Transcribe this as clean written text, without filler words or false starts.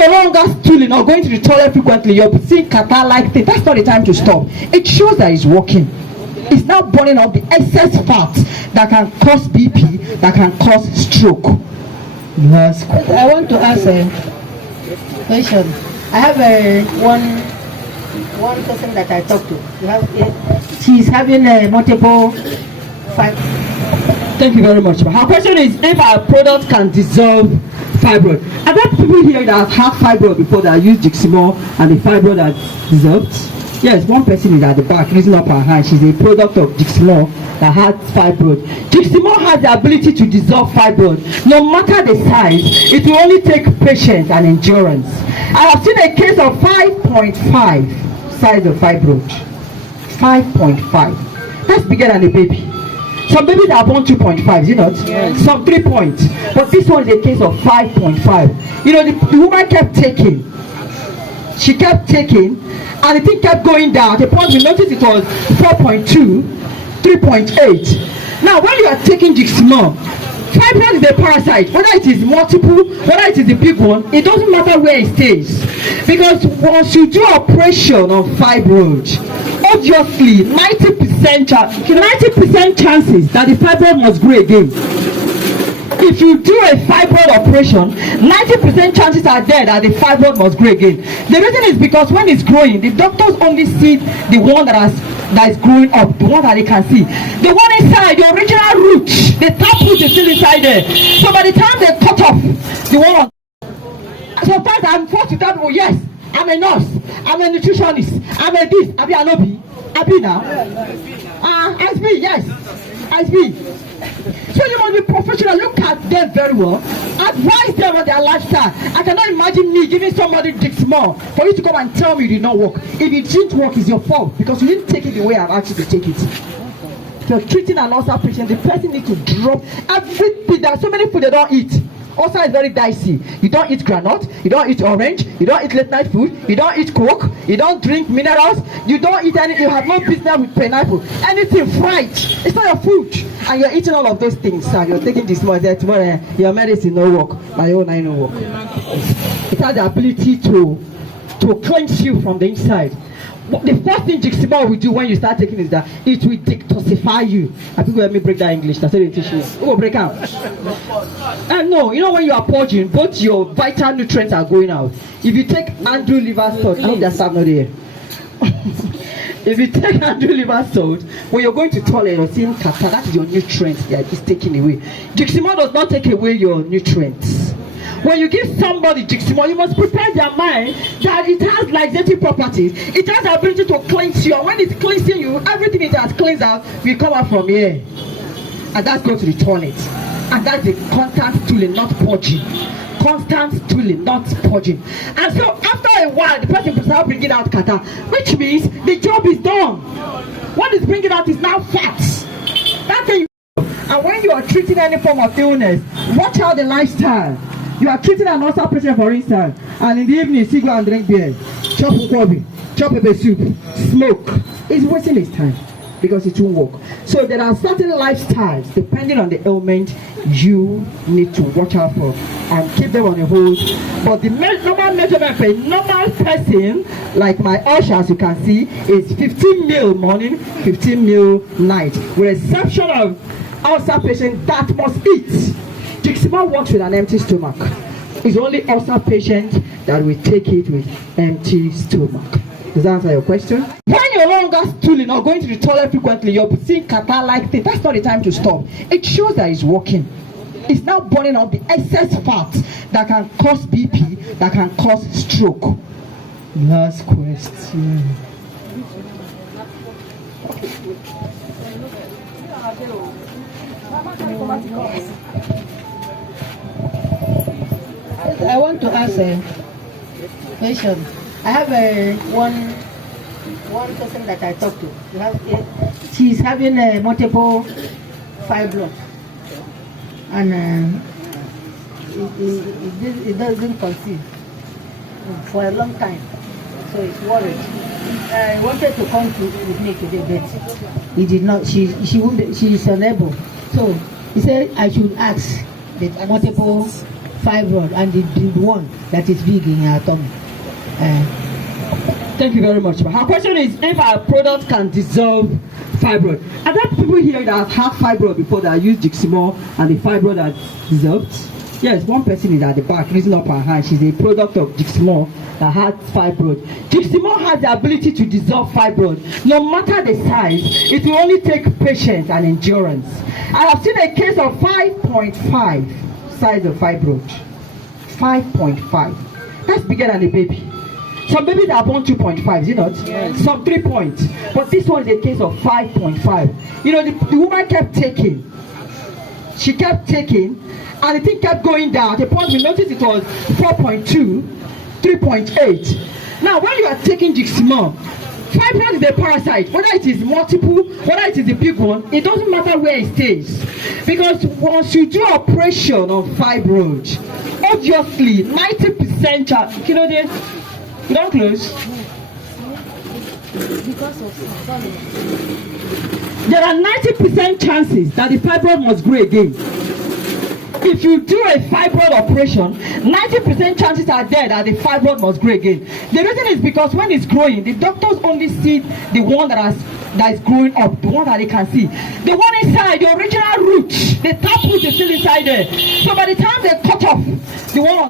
you're no longer stooling or going to the toilet frequently, you're seeing catarrh-like thing, that's not the time to stop. It shows that it's working. It's now burning off the excess fat that can cause BP, that can cause stroke. Last question. I want to ask a question. I have one person that I talked to. She's having multiple fibroid. Thank you very much. Her question is if our product can dissolve fibroid. Are there people here that have had fibroid before that use Jigsimur and the fibroid that dissolved? Yes, one person is at the back raising up her hand. She's a product of Jigsimur that had fibroid. Jigsimur has the ability to dissolve fibroid. No matter the size, it will only take patience and endurance. I have seen a case of 5.5 size of fibroid. 5.5. That's bigger than a baby. Some babies are born 2.5, you know, yes. Some 3 points. But this one is a case of 5.5. You know, the woman kept taking. She kept taking, and the thing kept going down. At the point we noticed it was 4.2, 3.8. Now, when you are taking Jigsimur, fibroid is a parasite. Whether it is multiple, whether it is the big one, it doesn't matter where it stays. Because once you do operation on fibroid, obviously 90% chances that the fibroid must grow again. If you do a fibroid operation, 90% chances are there that the fibroid must grow again. The reason is because when it's growing, the doctors only see the one that is growing up, the one that they can see. The one inside, the original root, the tap root is still inside there. So by the time they cut off the one on, so first I'm forced to tell people, yes, I'm a nurse, I'm a nutritionist, I'm a this, Abi Anobi, Abi now. ISB, yes, ISB. So you must be professional. Look at them very well. Advise them on their lifestyle. I cannot imagine me giving somebody Jigsimur for you to come and tell me it did not work. If it didn't work, it's your fault because you didn't take it the way I've asked you to take it. If you're treating an ulcer patient, the person needs to drop everything. There are so many food they don't eat. Ulcer is very dicey. You don't eat granite, you don't eat orange, you don't eat late night food, you don't eat coke, you don't drink minerals, you don't eat anything, you have no business with pineapple. Anything fried, it's not your food. And you're eating all of those things, and you're taking this morning, tomorrow your medicine no work, my own I no work. It has the ability to cleanse you from the inside. The first thing Jigsimur will do when you start taking is that it will detoxify you. I think let me break that English. That's what they teach you. Who will break out? And no, you know when you are purging, both your vital nutrients are going out. If you take Andrew liver salt, I hope that's not there. If you take Andrew liver salt, when you're going to toilet, you're seeing kata, that is your nutrients that is taken away. Jigsimur does not take away your nutrients. When you give somebody Jigsimur, you must prepare their mind that it has laxative properties. It has the ability to cleanse you. And when it's cleansing you, everything it has cleansed out will come out from here. And that's going to the toilet. And that's the constant stooling, not purging. Constant stooling, not purging. And so after a while, the person will start bringing out kata, which means the job is done. What is bringing out is now fat. That's the. And when you are treating any form of illness, watch out the lifestyle. You are treating an ulcer patient, for instance, and in the evening, you go and drink beer, chop ukwabi, chop pepper soup, smoke. It's wasting his time because it won't work. So there are certain lifestyles, depending on the ailment, you need to watch out for and keep them on the hold. But the normal measurement for a normal person, like my usher, as you can see, is 15 ml morning, 15 ml night, with exception of ulcer patient that must eat. Jigsimur works with an empty stomach. It's only ulcer patients that will take it with empty stomach. Does that answer your question? When you're no longer stooling or going to the toilet frequently, you're seeing catarrh-like thing, that's not the time to stop. It shows that it's working. It's now burning off the excess fat that can cause BP, that can cause stroke. Last question. I want to ask a question. I have one person that I talked to. She's having multiple fibroid, and it doesn't conceive for a long time, so it's worried. I wanted to come with me today, but he did not. She is unable. So he said I should ask the multiple fibroid and the one that is big in your tummy. Thank you very much. Her question is if our product can dissolve fibroid. Are there people here that have had fibroid before that use Jigsimur and the fibroid that dissolved? Yes, one person is at the back raising up her hand. She's a product of Jigsimur that had fibroid. Jigsimur has the ability to dissolve fibroid. No matter the size, it will only take patience and endurance. I have seen a case of 5.5 size of fibroid. 5.5. That's bigger than a baby. Some babies are born 2.5, is it not? Yes. Some 3 points. But this one is a case of 5.5. You know, the woman kept taking. She kept taking, and the thing kept going down. At the point we noticed it was 4.2, 3.8. Now, when you are taking Jigsimur, fibroid is a parasite. Whether it is multiple, whether it is a big one, it doesn't matter where it stays. Because once you do operation on fibroid, obviously 90% chance. You know this? You don't close. Because of There are 90% chances that the fibroid must grow again. If you do a fibroid operation, 90% chances are there that the fibroid must grow again. The reason is because when it's growing, the doctors only see the one that is growing up, the one that they can see. The one inside, the original root, the tap root is still inside there. So by the time they cut off the one